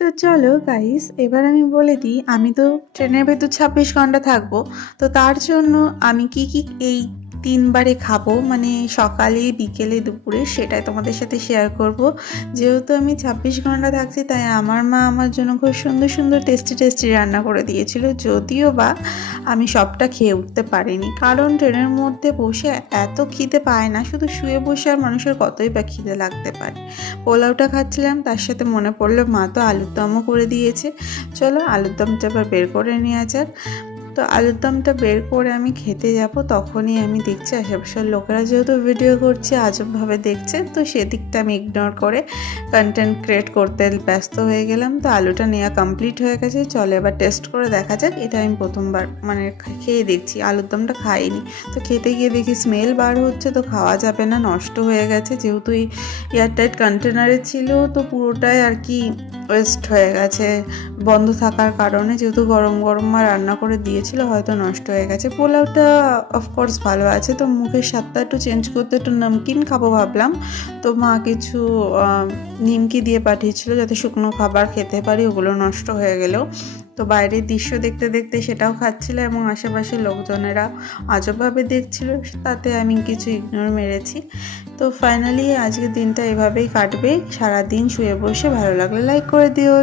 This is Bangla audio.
তো চলো গাইস, এবার আমি বলে দিই, আমি তো ট্রেনের ভেতর 26 ঘন্টা থাকবো। তো তার জন্য আমি কি কি এই 3 বারে খাবো, মানে সকালে, বিকেলে, দুপুরে, সেটাই তোমাদের সাথে শেয়ার করব। যেহেতু আমি 26 ঘন্টা থাকছি, তাই আমার মা আমার জন্য খুব সুন্দর সুন্দর টেস্টি টেস্টি রান্না করে দিয়েছিল। যদিও বা আমি সবটা খেয়ে উঠতে পারিনি, কারণ ট্রেনের মধ্যে বসে এত খিদে পায় না, শুধু শুয়ে বসে আর মানুষের কতই বা খিদে লাগতে পারে। পোলাওটা খাচ্ছিলাম, তার সাথে মনে পড়লো মা তো আলুর দমও করে দিয়েছে। চলো আলুর দমটা এবার বের করে নেওয়া যাক। তো আলুর দমটা বের করে আমি খেতে যাব, তখনই আমি দেখছি আশেপাশের লোকেরা যেহেতু ভিডিও করছে আজবভাবে দেখছে, তো সেদিকটা আমি ইগনোর করে কন্টেন্ট ক্রিয়েট করতে ব্যস্ত হয়ে গেলাম। তো আলুটা নেওয়া কমপ্লিট হয়ে গেছে, চলো এবার টেস্ট করে দেখা যাক। এটা আমি প্রথমবার মানে খেয়ে দেখছি, আলুর দমটা খাইনি। তো খেতে গিয়ে দেখি স্মেল বার হচ্ছে, তো খাওয়া যাবে না, নষ্ট হয়ে গেছে। যেহেতু এই এয়ারটাইট কন্টেনারে ছিল, তো পুরোটাই আর কি ওয়েস্ট হয়ে গেছে বন্ধ থাকার কারণে। যেহেতু গরম গরম মা রান্না করে দিয়েছিল, হয়তো নষ্ট হয়ে গেছে। পোলাওটা অফকোর্স ভালো আছে, তো মুখের স্বাদটা একটু চেঞ্জ করতে একটু নমকিন খাবো ভাবলাম। তো মা কিছু নিমকি দিয়ে পাঠিয়েছিল যাতে শুকনো খাবার খেতে পারি, ওগুলো নষ্ট হয়ে গেলেও। তো বাইরের দৃশ্য দেখতে দেখতে সেটাও খাচ্ছিল, এবং আশেপাশের লোকজনেরা আজবভাবে দেখছিল, তাতে আমি কিছু ইগনোর মেরেছি। তো ফাইনালি আজকের দিনটা এভাবেই কাটবে, সারাদিন শুয়ে বসে। ভালো লাগলে লাইক করে দিও।